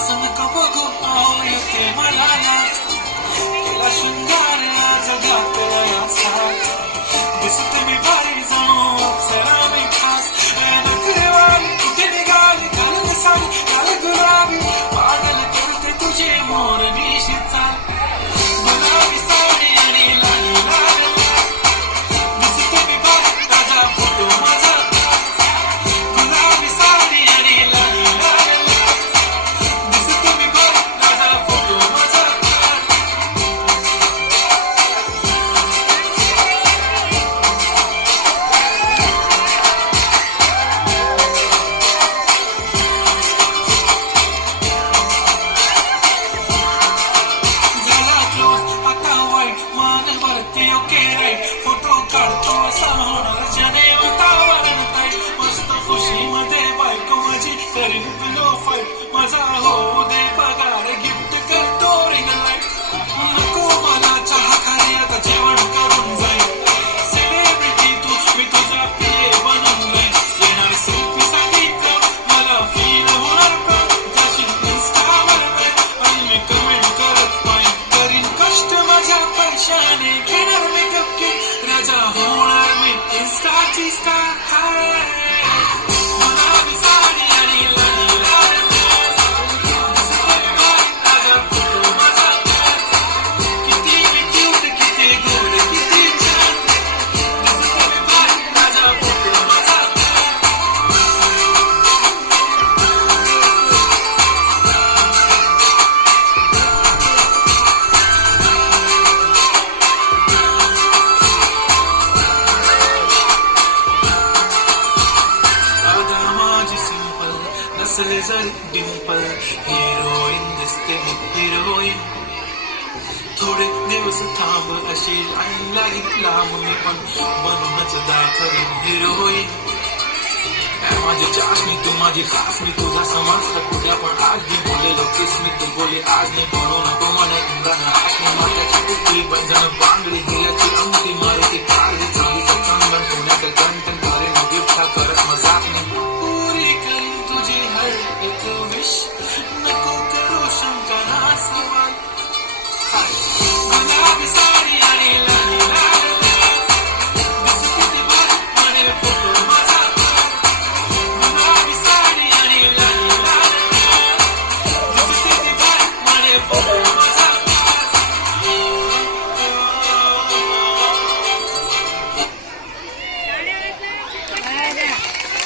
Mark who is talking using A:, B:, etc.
A: pasan ka pa kung ako ay malala Kala siyang gari jagat ko na yasak Gusto ti mi bari pas Ay na ti di bari, ti di gurabi Pagal ka rin ti I'm I Raja, hold on with Insta, Chista, high. Muscles और dimple heroine दिसते हैं heroine थोडे दिवस थांब अशी line लागेल लांब मी पण बनूनच दाखवीन हिरोईन माझी चास तू माझी खास मी तुझा समजता कुठ्या पण आज मी बोललेलो किस मी तू बोले आज मी बनू नको तो मला इंद्राना आज मी माझ्या कुठली पण जण बांगडी हिऱ्याची अंगठी मारुती कारली When I decided I need.